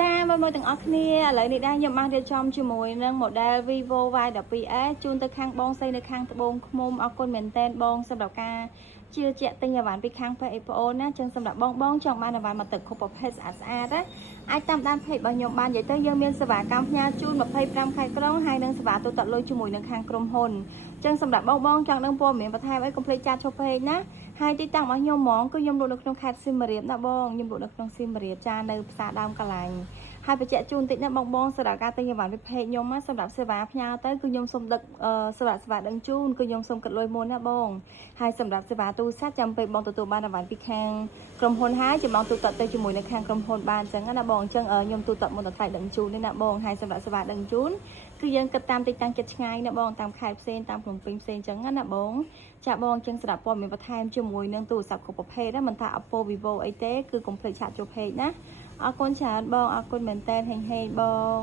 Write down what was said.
ចាបងមកទាំងអស់គ្នាឥឡូវនេះដែរខ្ញុំបានរៀបចំជាមួយនឹង model Vivo Y12s ជូនទៅខាងបងស្រីនៅខាងត្បូងឃ្មុំអរគុណមែនតែនបងសម្រាប់ការជឿជាក់ទិញអីវ៉ាន់ពីខាងពេកអីប្អូនណាចឹងសម្រាប់បងចង់បានអីវ៉ាន់មកទឹកគ្រប់ប្រភេទស្អាតណាអាចតាមដានពេករបស់ខ្ញុំបាននិយាយទៅយើងមានសេវាកម្មផ្ញើជូន25ខែក្រុងហើយនឹងសេវាទូទាត់លុយជាមួយនឹងខាងក្រុមហ៊ុនចឹងសម្រាប់បងចង់ដឹងព័ត៌មានបន្ថែមអីកុំភ្លេចចាត់ចុះពេកណាហើយទីតាំងរបស់ខ្ញុំហ្មងគឺខ្ញុំលក់នៅក្នុងខេត្តសៀមរាបណាបងខ្ញុំលក់នៅក្នុងសៀមរាបចានៅផ្សារដើមកន្លែងហើយបញ្ជាក់ជូនតិចណាបងសម្រាប់ការទិញអីវ៉ាន់ពីពេកខ្ញុំណាសម្រាប់សេវាផ្ញើទៅគឺខ្ញុំសូមដឹកសេវាដឹងជូនគឺខ្ញុំសូមកាត់លុយមុនណាបងហើយសម្រាប់សេវាទូរស័ព្ទចាំពេលបងទទួលបានអីវ៉ាន់ពីខាងក្រុមហ៊ុនហើយចាំបងទូទាត់ទៅជាមួយនឹងខាងក្រុមហ៊ុនបានចឹងណាបងចឹងខ្ញុំទូទាត់មុនដល់ថ្លៃដឹងជូននេះណាបងហើយសម្រាប់សេវាដឹងជូនគឺយើងគិតតាមទីតាំងចិត្តឆ្ងាយណាបងតាមខេត្តផ្សេងតាមភ្នំពេញផ្សេងចឹងណាបងចាបងចឹងសម្រាប់ព័ត៌មានបន្ថែមជាមួយនឹងទូរស័ព្ទគ្រប់ប្រភេទណាមិនថា Oppo Vivo អីទេគឺកុំភ្លេចឆាតចូលពេកណាអរគុណច្រើនបងអរគុណមែនតើហេងបង